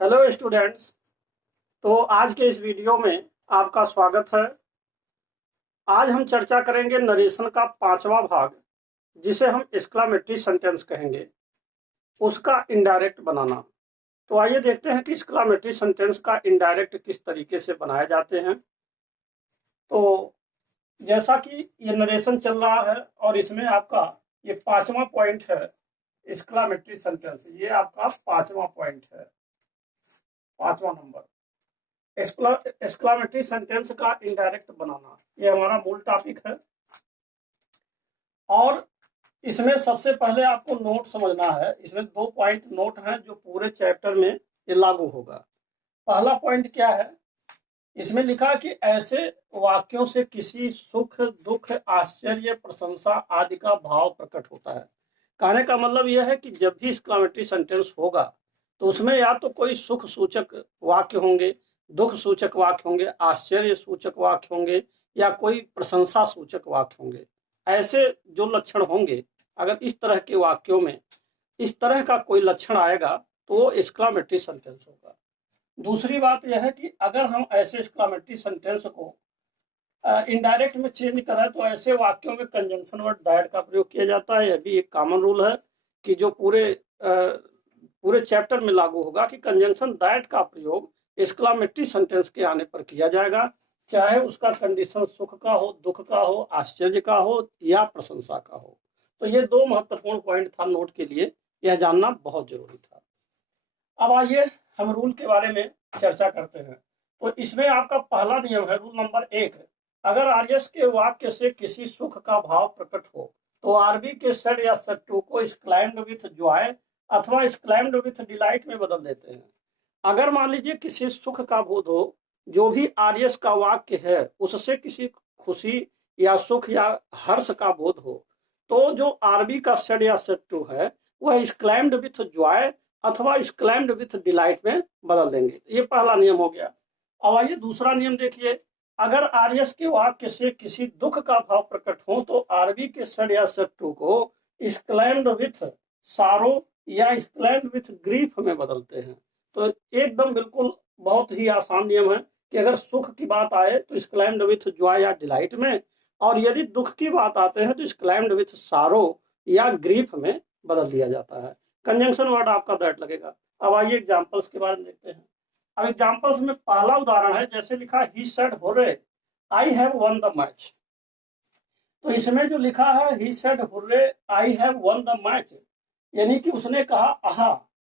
Hello students. तो आज के इस वीडियो में आपका स्वागत है। आज हम चर्चा करेंगे नरेशन का पांचवा भाग, जिसे हम एक्सक्लामेटरी सेंटेंस कहेंगे, उसका इनडायरेक्ट बनाना। तो आइए देखते हैं कि एक्सक्लामेटरी सेंटेंस का इनडायरेक्ट किस तरीके से बनाए जाते हैं। तो जैसा कि ये नरेशन चल रहा है और इसमें आपका ये पांचवा पॉइंट है, एक्सक्लामेटरी सेंटेंस, ये आपका पांचवा पॉइंट है, पांचवा नंबर। एक्सक्लामेटरी सेंटेंस का इनडायरेक्ट बनाना, ये हमारा मूल टॉपिक है। और इसमें सबसे पहले आपको नोट समझना है। इसमें 2 पॉइंट नोट हैं जो पूरे चैप्टर में ये लागू होगा। पहला पॉइंट क्या है, इसमें लिखा कि ऐसे वाक्यों से किसी सुख, दुख, आश्चर्य, प्रशंसा आदि का भाव प्रकट होता है। कहने का मतलब यह है कि जब भी एक्सक्लामेटरी सेंटेंस होगा तो उसमें या तो कोई सुख सूचक वाक्य होंगे, दुख सूचक वाक्य होंगे, आश्चर्य सूचक वाक्य होंगे, या कोई प्रशंसा सूचक वाक्य होंगे। ऐसे जो लक्षण होंगे, अगर इस तरह के वाक्यों में इस तरह का कोई लक्षण आएगा तो वो एक्सक्लामेटरी सेंटेंस होगा। दूसरी बात यह है कि अगर हम ऐसे एक्सक्लामेटरी सेंटेंस को इनडायरेक्ट में चेंज करें तो ऐसे वाक्यों में कंजंक्शन वर्ड दैट का प्रयोग किया जाता है। यह भी एक कॉमन रूल है कि जो पूरे चैप्टर में लागू होगा कि कंजंक्शन दैट का प्रयोग एक्सक्लामेटरी सेंटेंस के आने पर किया जाएगा, चाहे उसका कंडीशन सुख का हो, दुख का हो, आश्चर्य का हो या प्रशंसा का हो। तो ये 2 महत्वपूर्ण पॉइंट था नोट के लिए, यह जानना बहुत जरूरी था। अब आइए हम रूल के बारे में चर्चा करते हैं। तो इसमें आपका पहला नियम है, रूल नंबर 1, अगर आर्यस के वाक्य से किसी सुख का भाव प्रकट हो तो आरबी के सड या सड टू को एक्सक्लाइम्ड विथ जॉय अथवा एक्सक्लाइम्ड विथ डिलाइट में बदल देते हैं। अगर मान लीजिए किसी सुख का बोध हो, जो भी आर्यस का वाक्य है उससे किसी खुशी या सुख या हर्ष का बोध हो, तो जो आरबी का सड या सड टू है वह एक्सक्लाइम्ड विथ जॉय अथवा एक्सक्लाइम्ड विथ डिलाइट में बदल देंगे। ये पहला नियम हो गया। अब आइए दूसरा नियम देखिए, अगर आर्यस के वाक्य से किसी दुख का भाव प्रकट हो तो आरबी के सड या सड टू को एक्सक्लाइम्ड विथ सारो या एक्सक्लाइम्ड विथ ग्रीफ में बदलते हैं। तो एकदम बिल्कुल बहुत ही आसान नियम है कि अगर सुख की बात आए तो एक्सक्लाइम्ड विथ जॉय या डिलाइट में, और यदि दुख की बात आते हैं तो एक्सक्लाइम्ड विथ सारो या ग्रीफ में बदल दिया जाता है। कंजंक्शन वर्ड आपका दैट लगेगा। अब आइए एग्जांपल्स के बारे में देखते हैं। अब एग्जांपल्स में पहला उदाहरण है, जैसे लिखा he said hurray I have one the match. तो इसमें जो लिखा है he said hurray I have one the match, यानी कि उसने कहा आहा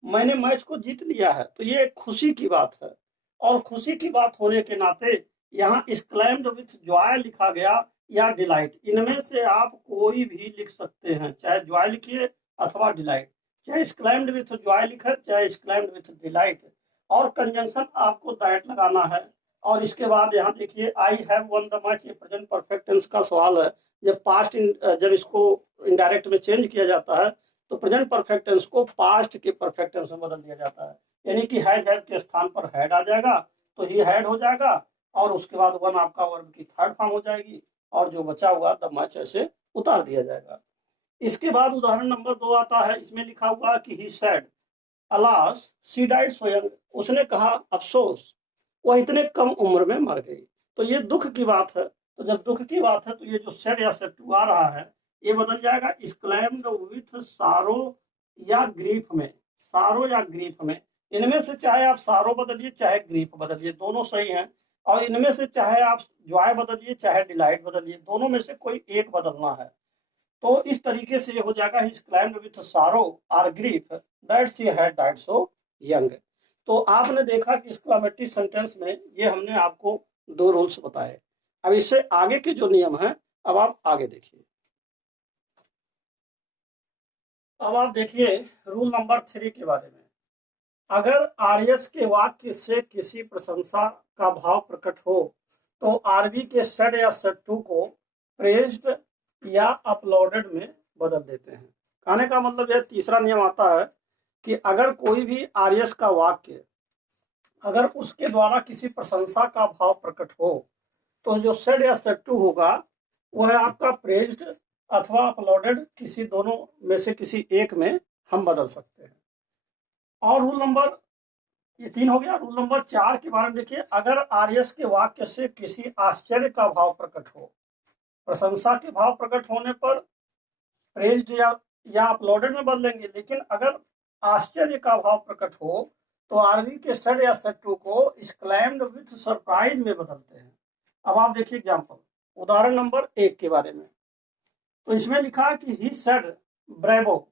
मैंने मैच को जीत लिया है। तो ये एक खुशी की बात है, और खुशी की बात होने के नाते यहाँ एक्सक्लेम्ड विथ जॉय लिखा गया या डिलाइट। इनमें से आप कोई भी लिख सकते हैं, चाहे जॉय लिखिए अथवा डिलाइट, चाहे एक्सक्लेम्ड विथ जॉय लिखे चाहे एक्सक्लेम्ड विथ डिलाइट, और कंजंक्शन आपको दैट लगाना है। और इसके बाद यहाँ देखिए I have one the match, ये प्रेजेंट परफेक्ट टेंस का सवाल है। जब इसको इनडायरेक्ट में चेंज किया जाता है तो प्रेजेंट परफेक्ट टेंस को पास्ट के परफेक्ट टेंस में बदल दिया जाता है, यानी कि हैज हैव के स्थान पर हैड आ जाएगा तो ही हैड हो जाएगा, और उसके बाद वन आपका वर्ब की थर्ड फॉर्म हो जाएगी, और जो बचा हुआ द मैच ऐसे उतार दिया जाएगा। इसके बाद उदाहरण नंबर 2 आता है। इसमें लिखा हुआ कि he said alas she died so young, उसने कहा अफसोस वह इतने कम उम्र में मर गई। तो ये दुख की बात है। तो जब दुख की बात है तो ये जो सेड या सेड टू आ रहा है ये बदल जाएगा एक्सक्लेम्ड विथ सारो या ग्रीफ में। सारो या ग्रीफ में, इनमें से चाहे आप सारो बदलिए चाहे ग्रीफ बदलिए, दोनों सही हैं। और इनमें से चाहे आप जॉय बदलिए चाहे डिलाइट बदलिए, दोनों में से कोई एक बदलना है। तो इस तरीके से ये हो जाएगा ही क्लाइम्ड विथ सारो और grief that she had died so young. तो आपने देखा कि एक्सक्लेमेटरी सेंटेंस में ये हमने आपको 2 रूल्स बताए। अब इससे आगे के जो नियम हैं, अब आप आगे देखिए। अब आप देखिए रूल नंबर 3 के बारे में। अगर आर्यस के वाक्य से किसी प्रशंसा का भाव प्रकट हो तो आरबी के सेड या सेड टू को प्रेज्ड या अपलोडेड में बदल देते हैं। कहने का मतलब यह तीसरा नियम आता है कि अगर कोई भी आर्यस का वाक्य, अगर उसके द्वारा किसी प्रशंसा का भाव प्रकट हो तो जो सेड या सेड टू होगा वह आपका प्रेज्ड अथवा अपलोडेड, किसी दोनों में से किसी एक में हम बदल सकते हैं। और रूल नंबर ये 3 हो गया। रूल नंबर 4 के बारे में देखिए, अगर आर्यस के वाक्य से किसी आश्चर्य का भाव प्रकट हो, प्रशंसा के भाव प्रकट होने पर प्रेज्ड या अपलोडेड में बदलेंगे, लेकिन अगर आश्चर्य का भाव प्रकट हो तो आरवी के सेड या सेड टू को एक्सक्लेम्ड विथ सरप्राइज में बदलते हैं। अब आप देखिए एग्जांपल, उदाहरण नंबर 1 के बारे में। तो इसमें लिखा कि he said bravo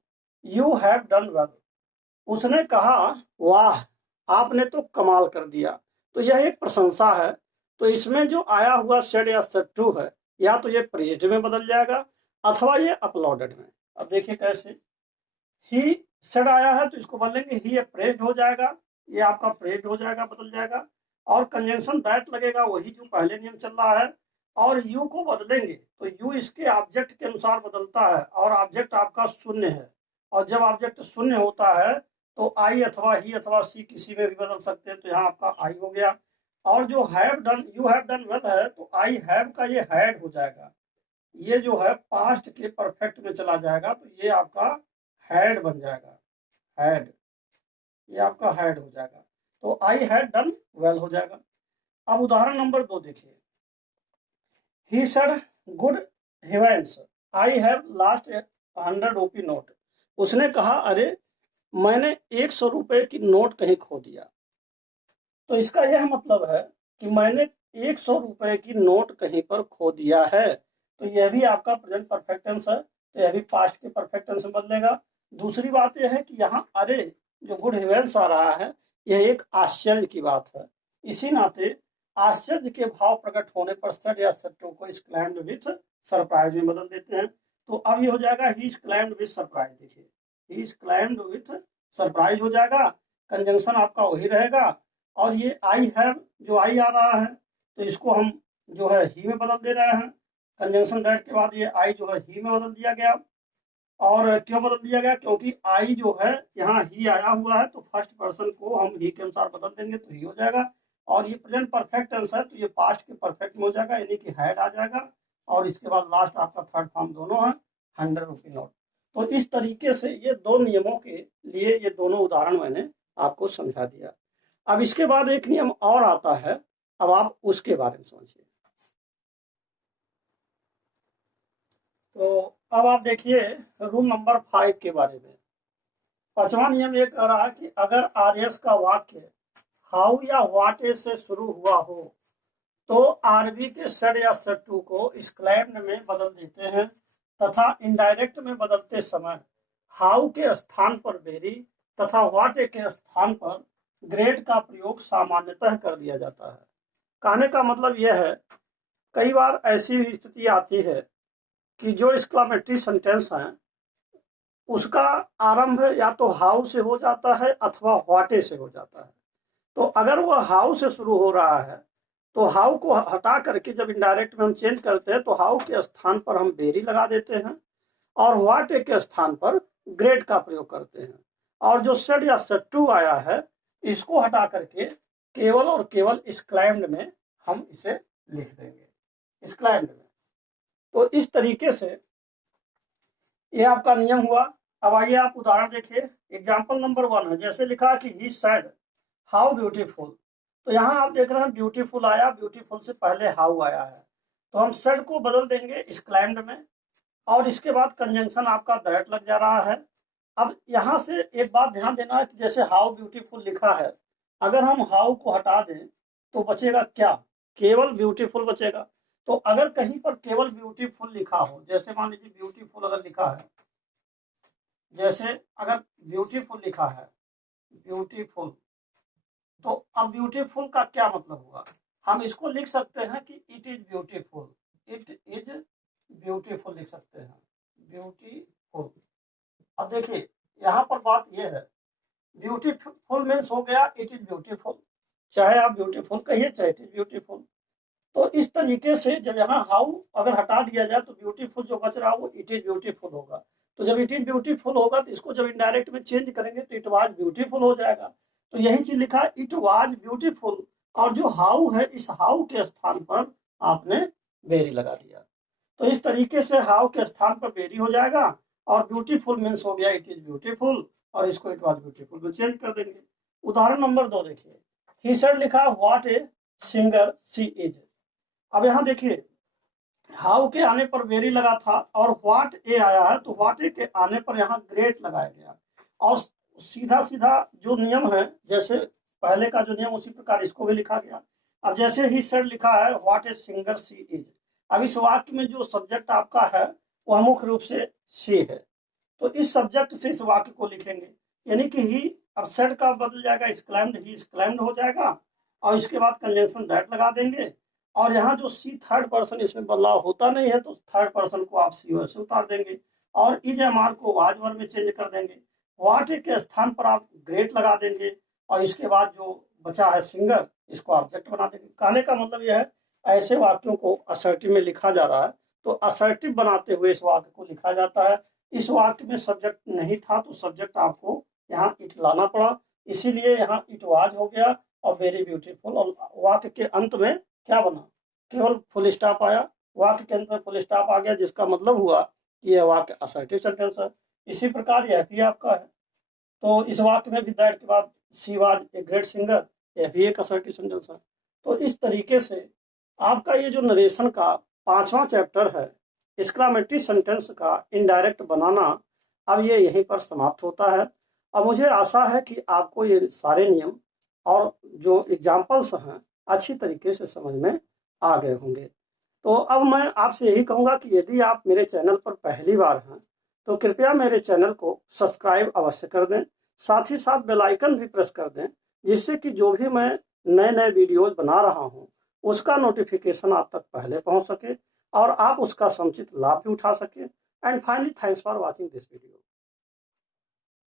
you have done well, उसने कहा वाह आपने तो कमाल कर दिया। तो यह एक प्रशंसा है, तो इसमें जो आया हुआ सेड या सेड टू है, या तो ये प्रेज्ड में बदल जाएगा अथवा ये अपलोडेड में। अब देखिए कैसे, ही सेड आया है तो इसको बदलेंगे ही प्रेज्ड हो जाएगा, ये आपका प्रेज्ड हो जाएगा, बदल जाएगा। और कंजंक्शन दैट लगेगा, वही जो पहले नियम चल रहा है। और यू को बदलेंगे तो यू इसके ऑब्जेक्ट के अनुसार बदलता है, और ऑब्जेक्ट आपका शून्य है, और जब ऑब्जेक्ट शून्य होता है तो आई अथवा ही अथवा सी किसी में भी बदल सकते हैं, तो यहाँ आपका आई हो गया। और जो have done you have done well है, तो आई हैव का ये हैड हो जाएगा, ये जो है पास्ट के परफेक्ट में चला जाएगा, तो ये आपका हैड बन जाएगा, हैड, ये आपका हैड हो जाएगा। तो आई हैड डन वेल हो जाएगा। अब उदाहरण नंबर 2 देखिए, he said good heavens I have lost 100 rupee note, उसने कहा अरे मैंने 100 रुपए की नोट कहीं खो दिया। तो इसका यह मतलब है कि मैंने 100 रुपए की नोट कहीं पर खो दिया है, तो यह भी आपका प्रेजेंट परफेक्ट टेंस है, तो यह भी पास्ट के परफेक्ट टेंस में बदलेगा। दूसरी बात यह है कि यहाँ अरे जो गुड इवेंट्स आ रहा है, यह एक आश्चर्य की बात है, इसी नाते आश्चर्य के भाव प्रकट होने पर सेड या सेड टू को एक्सक्लेम्ड विथ सरप्राइज में बदल देते हैं। तो अब ये हो जाएगा ही एक्सक्लेम्ड विथ सरप्राइज। देखिए ही एक्सक्लेम्ड विथ सरप्राइज हो जाएगा, कंजंक्शन आपका वही रहेगा। और ये आई हैव जो आई आ रहा है, तो इसको हम जो है ही में बदल दे रहे हैं, कंजंक्शन दैट के बाद ये आई जो है ही में बदल दिया गया। और क्यों बदल दिया गया, क्योंकि आई जो है यहाँ ही आया हुआ है, तो फर्स्ट पर्सन को हम ही के अनुसार बदल देंगे तो ही हो जाएगा। और ये प्रेजेंट परफेक्ट टेंस है, तो ये पास्ट के परफेक्ट में हो जाएगा, यानी कि हैड आ जाएगा। और इसके बाद लास्ट आपका थर्ड फॉर्म दोनों है 100 रुपी नोट। तो इस तरीके से ये दो नियमों के लिए ये दोनों उदाहरण मैंने आपको समझा दिया। अब इसके बाद एक नियम और आता है, अब आप उसके बारे में समझिए। तो अब आप देखिए रूल नंबर 5 के बारे में। 5वां नियम ये कह रहा है कि अगर आरएस का वाक्य हाउ या व्हाट से शुरू हुआ हो तो आरबी के सेड या सेड टू को एक्सक्लेम्ड में बदल देते हैं, तथा इनडायरेक्ट में बदलते समय हाउ के स्थान पर वेरी तथा व्हाट के स्थान पर ग्रेड का प्रयोग सामान्यतः कर दिया जाता है। कहने का मतलब यह है, कई बार ऐसी स्थिति आती है कि जो एक्सक्लेमेटरी सेंटेंस है उसका आरंभ या तो हाउ से हो जाता है अथवा व्हाटे से हो जाता है। तो अगर वह हाउ से शुरू हो रहा है तो हाउ को हटा करके जब इनडायरेक्ट में हम चेंज करते हैं तो हाउ के स्थान पर हम वेरी लगा देते हैं, और व्हाट के स्थान पर ग्रेड का प्रयोग करते हैं। और जो सेड या सेड टू आया है, इसको हटा करके केवल और केवल एक्सक्लेम्ड में हम इसे लिख देंगे, एक्सक्लेम्ड में। तो इस तरीके से ये आपका नियम हुआ। अब आइए आप उदाहरण देखिए, एग्जाम्पल नंबर 1 है, जैसे लिखा कि ही सेड हाउ ब्यूटीफुल, तो यहाँ आप देख रहे हैं ब्यूटीफुल आया, ब्यूटीफुल से पहले हाउ आया है, तो हम सेड को बदल देंगे एक्सक्लेम्ड में, और इसके बाद कंजंक्शन आपका दैट लग जा रहा है। अब यहाँ से एक बात ध्यान देना है कि जैसे हाउ ब्यूटीफुल लिखा है, अगर हम हाउ को हटा दें तो बचेगा क्या, केवल ब्यूटीफुल बचेगा। तो अगर कहीं पर केवल ब्यूटीफुल लिखा हो, जैसे मान लीजिए ब्यूटीफुल अगर लिखा है, जैसे अगर ब्यूटीफुल लिखा है, ब्यूटीफुल, तो अब ब्यूटीफुल का क्या मतलब हुआ, हम इसको लिख सकते हैं कि it is beautiful, it is beautiful लिख सकते हैं, ब्यूटीफुल। अब देखिए यहाँ पर बात यह है, ब्यूटीफुल मीन्स हो गया इट इज ब्यूटीफुल, चाहे आप ब्यूटीफुल कहिए चाहे इट इज ब्यूटीफुल। तो इस तरीके से जब यहाँ हाउ अगर हटा दिया जाए तो ब्यूटीफुल जो बच रहा है वो इट इज ब्यूटीफुल होगा। तो जब इट इज ब्यूटीफुल होगा तो इसको जब इनडायरेक्ट में चेंज करेंगे तो इट वाज ब्यूटीफुल हो जाएगा। तो यही चीज लिखा है इट वाज ब्यूटीफुल, और जो हाउ है इस हाउ के स्थान पर आपने वेरी लगा दिया। तो इस तरीके से हाउ के स्थान पर वेरी हो जाएगा, और ब्यूटीफुल मीन्स हो गया इट इज ब्यूटीफुल, और इसको इट वाज ब्यूटीफुल में चेंज कर देंगे। उदाहरण नंबर 2 देखिए, ही सेड लिखा what a singer she is. अब यहाँ देखिए हाउ के आने पर वेरी लगा था और व्हाट ए आया है, तो व्हाट ए के आने पर यहाँ ग्रेट लगाया गया। और सीधा सीधा जो नियम है, जैसे पहले का जो नियम उसी प्रकार इसको भी लिखा गया। अब जैसे ही सेड लिखा है what a singer she is, अब इस वाक्य में जो सब्जेक्ट आपका है वह मुख्य रूप से शी है, तो इस सब्जेक्ट से इस वाक्य को लिखेंगे, यानी कि ही, अब सेड का बदल जाएगा एक्सक्लेम्ड, ही एक्सक्लेम्ड हो जाएगा और इसके बाद कंजंक्शन दैट लगा देंगे। और यहाँ जो सी थर्ड पर्सन, इसमें बदलाव होता नहीं है तो थर्ड पर्सन को आप सी से उतार देंगे और इज एम आर को वाज वर्ब में चेंज कर देंगे। व्हाट ए के स्थान पर आप ग्रेट लगा देंगे और इसके बाद जो बचा है सिंगर, इसको ऑब्जेक्ट बना देंगे। कहने का मतलब यह है ऐसे वाक्यों को असर्टिव में लिखा जा रहा है तो असर्टिव बनाते हुए इस वाक्य को लिखा जाता है। इस वाक्य में सब्जेक्ट नहीं था तो सब्जेक्ट आपको यहाँ इट लाना पड़ा, इसीलिए यहाँ इट वाज हो गया और वेरी ब्यूटीफुल। और वाक्य के अंत में क्या बना, केवल फुल स्टॉप आया, वाक्य के अंत में फुल स्टॉप आ गया, जिसका मतलब हुआ कि यह वाक्य असर्टिव सेंटेंस है। इसी प्रकार यह भी आपका है, तो इस वाक्य में भी दैट के बाद she was a great singer, यह भी एक असर्टिव सेंटेंस है। तो इस तरीके से आपका ये जो नरेशन का 5वां चैप्टर है, एक्सक्लेमेटरी सेंटेंस का इनडायरेक्ट बनाना, अब ये यहीं पर समाप्त होता है। अब मुझे आशा है कि आपको ये सारे नियम और जो एग्जाम्पल्स हैं अच्छी तरीके से समझ में आ गए होंगे। तो अब मैं आपसे यही कहूँगा कि यदि आप मेरे चैनल पर पहली बार हैं तो कृपया मेरे चैनल को सब्सक्राइब अवश्य कर दें, साथ ही साथ बेल आइकन भी प्रेस कर दें, जिससे कि जो भी मैं नए नए वीडियोज बना रहा हूँ उसका नोटिफिकेशन आप तक पहले पहुँच सके और आप उसका समुचित लाभ भी उठा सकें। And finally thanks for watching this video.